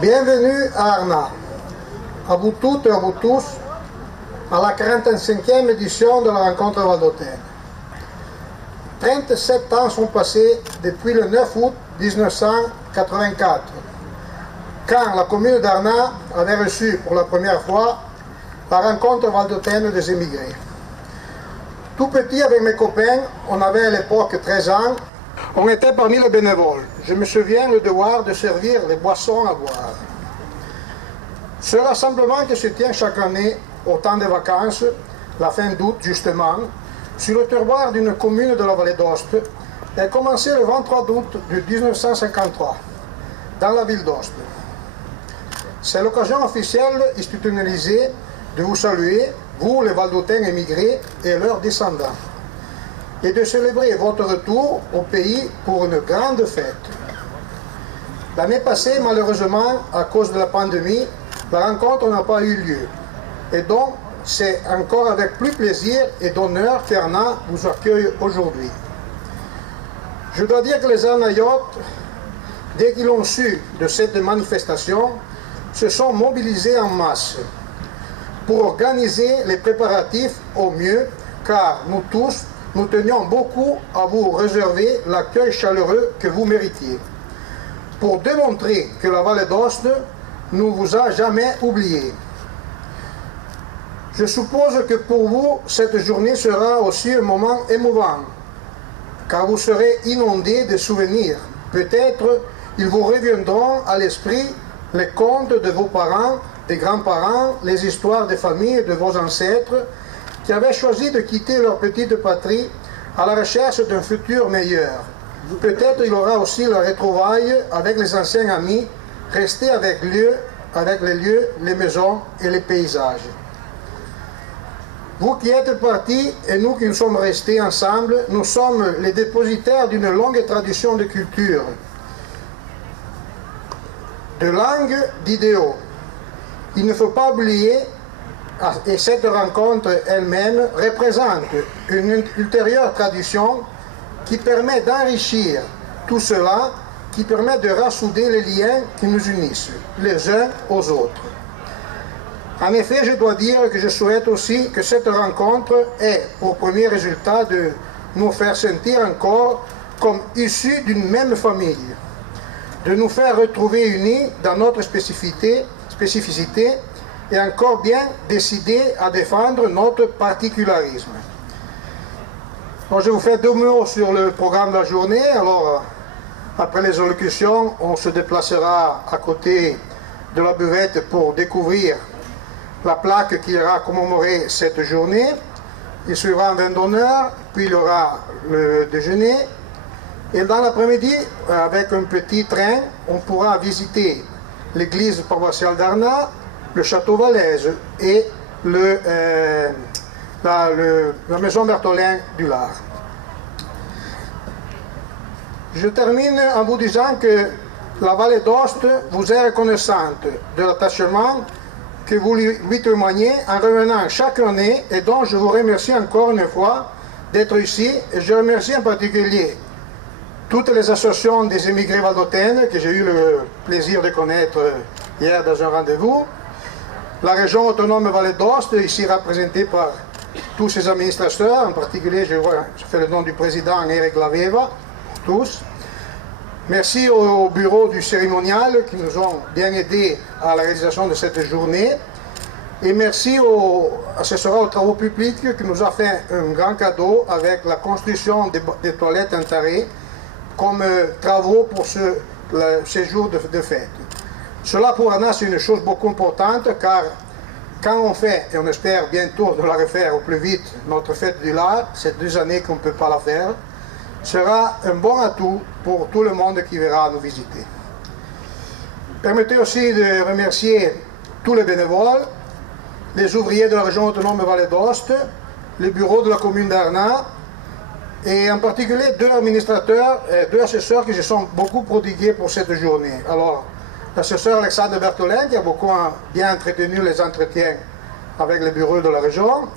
Bienvenue à Arna, à vous toutes et à vous tous, à la 45e édition de la rencontre valdôtaine. 37 ans sont passés depuis le 9 août 1984, quand la commune d'Arna avait reçu pour la première fois la rencontre valdôtaine des émigrés. Tout petit avec mes copains, on avait à l'époque 13 ans, on était parmi les bénévoles. Je me souviens le devoir de servir les boissons à boire. Ce rassemblement qui se tient chaque année au temps des vacances, la fin d'août justement, sur le terroir d'une commune de la vallée d'Aoste, a commencé le 23 août de 1953, dans la ville d'Aoste. C'est l'occasion officielle institutionnalisée de vous saluer, vous les Valdôtains émigrés et leurs descendants, et de célébrer votre retour au pays pour une grande fête. L'année passée, malheureusement, à cause de la pandémie, la rencontre n'a pas eu lieu. Et donc, c'est encore avec plus plaisir et d'honneur qu'Arna vous accueille aujourd'hui. Je dois dire que les Arnayotes, dès qu'ils ont su de cette manifestation, se sont mobilisés en masse pour organiser les préparatifs au mieux, car nous tous, nous tenions beaucoup à vous réserver l'accueil chaleureux que vous méritiez, pour démontrer que la vallée d'Aoste ne vous a jamais oublié. Je suppose que pour vous, cette journée sera aussi un moment émouvant, car vous serez inondés de souvenirs. Peut-être ils vous reviendront à l'esprit les contes de vos parents, des grands-parents, les histoires des familles de vos ancêtres qui avaient choisi de quitter leur petite patrie à la recherche d'un futur meilleur. Peut-être il y aura aussi la retrouvaille avec les anciens amis, restés avec les lieux, les maisons et les paysages. Vous qui êtes partis et nous qui nous sommes restés ensemble, nous sommes les dépositaires d'une longue tradition de culture, de langue, d'idéaux. Il ne faut pas oublier, et cette rencontre elle-même représente une ultérieure tradition qui permet d'enrichir tout cela, qui permet de rassouder les liens qui nous unissent, les uns aux autres. En effet, je dois dire que je souhaite aussi que cette rencontre ait pour premier résultat de nous faire sentir encore comme issus d'une même famille, de nous faire retrouver unis dans notre spécificité et encore bien décidés à défendre notre particularisme. Bon, je vous fais deux mots sur le programme de la journée. Alors, après les allocutions, on se déplacera à côté de la buvette pour découvrir la plaque qui ira commémorer cette journée. Il suivra un vin d'honneur, puis il y aura le déjeuner. Et dans l'après-midi, avec un petit train, on pourra visiter l'église paroissiale d'Arna, le château Vallèze et la maison Bertholin du Lard. Je termine en vous disant que la vallée d'Aoste vous est reconnaissante de l'attachement que vous lui témoignez en revenant chaque année et dont je vous remercie encore une fois d'être ici. Et je remercie en particulier toutes les associations des émigrés valdôtaines que j'ai eu le plaisir de connaître hier dans un rendez-vous, la région autonome Vallée d'Aoste, ici représentée par tous ses administrateurs, en particulier je fais le nom du président Eric Laveva, tous. Merci au bureau du cérémonial qui nous ont bien aidés à la réalisation de cette journée. Et merci au assessorat aux travaux publics qui nous a fait un grand cadeau avec la construction des toilettes enterrées comme travaux pour ce séjour de fête. Cela pour Arna c'est une chose beaucoup importante car quand on fait, et on espère bientôt de la refaire au plus vite, notre fête du Lard, c'est 2 années qu'on ne peut pas la faire, sera un bon atout pour tout le monde qui verra nous visiter. Permettez aussi de remercier tous les bénévoles, les ouvriers de la région autonome Vallée d'Aoste, les bureaux de la commune d'Arna, et en particulier 2 administrateurs et 2 assesseurs qui se sont beaucoup prodigués pour cette journée. Alors, l'assesseur Alexandre Bertholin qui a beaucoup bien entretenu les entretiens avec les bureaux de la région,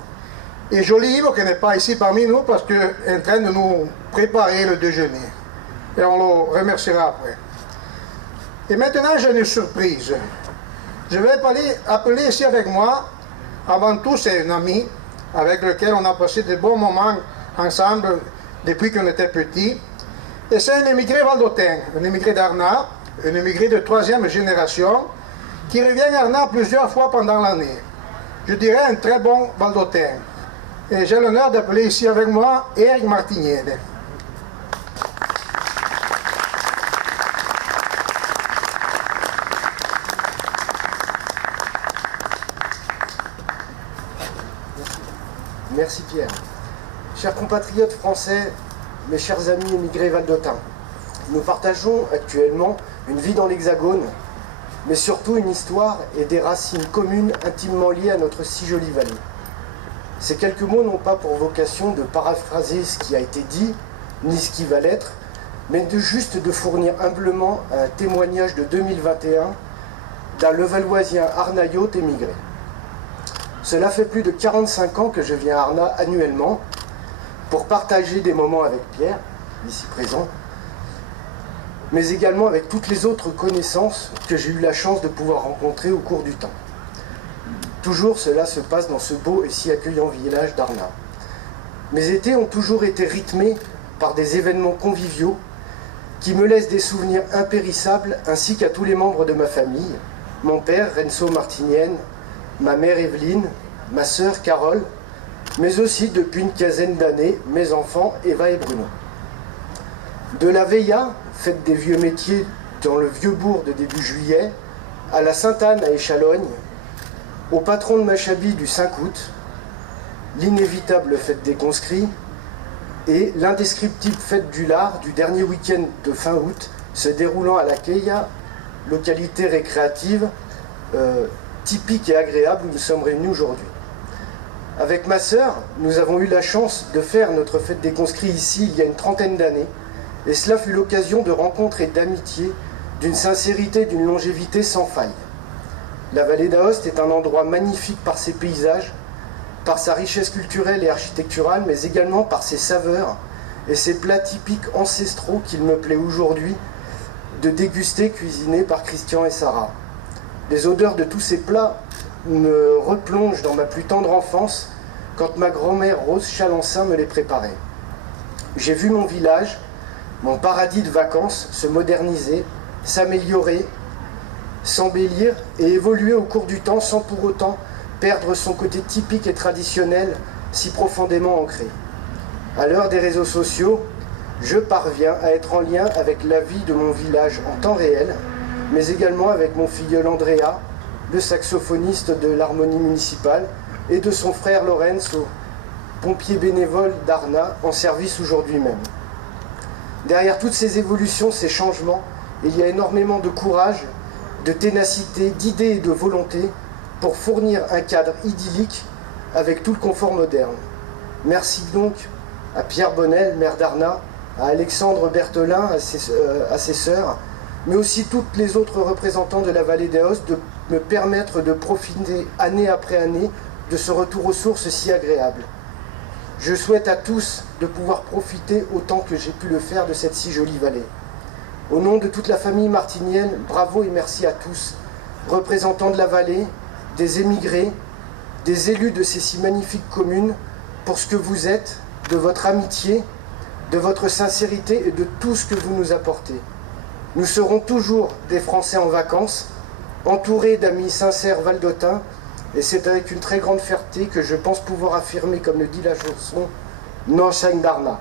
et Jolie Yves qui n'est pas ici parmi nous parce qu'il est en train de nous préparer le déjeuner. Et on le remerciera après. Et maintenant, j'ai une surprise. Je vais appeler ici avec moi, avant tout, c'est un ami avec lequel on a passé de bons moments ensemble depuis qu'on était petits. Et c'est un émigré valdotin, un émigré d'Arnat, un émigré de 3e génération, qui revient à Arnat plusieurs fois pendant l'année. Je dirais un très bon valdotin. Et j'ai l'honneur d'appeler ici avec moi Eric Martinienne. Merci Pierre. Chers compatriotes français, mes chers amis émigrés valdotins, nous partageons actuellement une vie dans l'Hexagone, mais surtout une histoire et des racines communes intimement liées à notre si jolie vallée. Ces quelques mots n'ont pas pour vocation de paraphraser ce qui a été dit, ni ce qui va l'être, mais juste de fournir humblement un témoignage de 2021 d'un Levalloisien arnaillot émigré. Cela fait plus de 45 ans que je viens à Arnat annuellement pour partager des moments avec Pierre, ici présent, mais également avec toutes les autres connaissances que j'ai eu la chance de pouvoir rencontrer au cours du temps. Toujours cela se passe dans ce beau et si accueillant village d'Arnat. Mes étés ont toujours été rythmés par des événements conviviaux qui me laissent des souvenirs impérissables ainsi qu'à tous les membres de ma famille, mon père Renzo Martinienne, ma mère Evelyne, ma sœur Carole, mais aussi depuis une quinzaine d'années, mes enfants Eva et Bruno. De la Veilla, fête des vieux métiers dans le vieux bourg de début juillet, à la Sainte-Anne à Échalogne, au patron de Machabi du 5 août, l'inévitable fête des conscrits et l'indescriptible fête du lard du dernier week-end de fin août, se déroulant à la Queilla, localité récréative typique et agréable où nous sommes réunis aujourd'hui. Avec ma sœur, nous avons eu la chance de faire notre fête des conscrits ici il y a une trentaine d'années, et cela fut l'occasion de rencontres et d'amitié, d'une sincérité, d'une longévité sans faille. La vallée d'Aoste est un endroit magnifique par ses paysages, par sa richesse culturelle et architecturale, mais également par ses saveurs et ses plats typiques ancestraux qu'il me plaît aujourd'hui de déguster, cuisinés par Christian et Sarah. Les odeurs de tous ces plats me replongent dans ma plus tendre enfance, quand ma grand-mère Rose Chalencin me les préparait. J'ai vu mon village, mon paradis de vacances, se moderniser, s'améliorer, s'embellir et évoluer au cours du temps sans pour autant perdre son côté typique et traditionnel si profondément ancré. À l'heure des réseaux sociaux, je parviens à être en lien avec la vie de mon village en temps réel, mais également avec mon filleul Andrea, le saxophoniste de l'harmonie municipale, et de son frère Lorenzo, pompier bénévole d'Arnat, en service aujourd'hui même. Derrière toutes ces évolutions, ces changements, il y a énormément de courage, de ténacité, d'idées et de volonté pour fournir un cadre idyllique avec tout le confort moderne. Merci donc à Pierre Bonnel, maire d'Arnat, à Alexandre Berthelin, à ses sœurs, mais aussi toutes les autres représentants de la vallée d'Aoste de me permettre de profiter année après année de ce retour aux sources si agréable. Je souhaite à tous de pouvoir profiter autant que j'ai pu le faire de cette si jolie vallée. Au nom de toute la famille martinienne, bravo et merci à tous, représentants de la vallée, des émigrés, des élus de ces si magnifiques communes, pour ce que vous êtes, de votre amitié, de votre sincérité et de tout ce que vous nous apportez. Nous serons toujours des Français en vacances, entourés d'amis sincères valdotins, et c'est avec une très grande fierté que je pense pouvoir affirmer, comme le dit la chanson, Non Schein d'Arnat.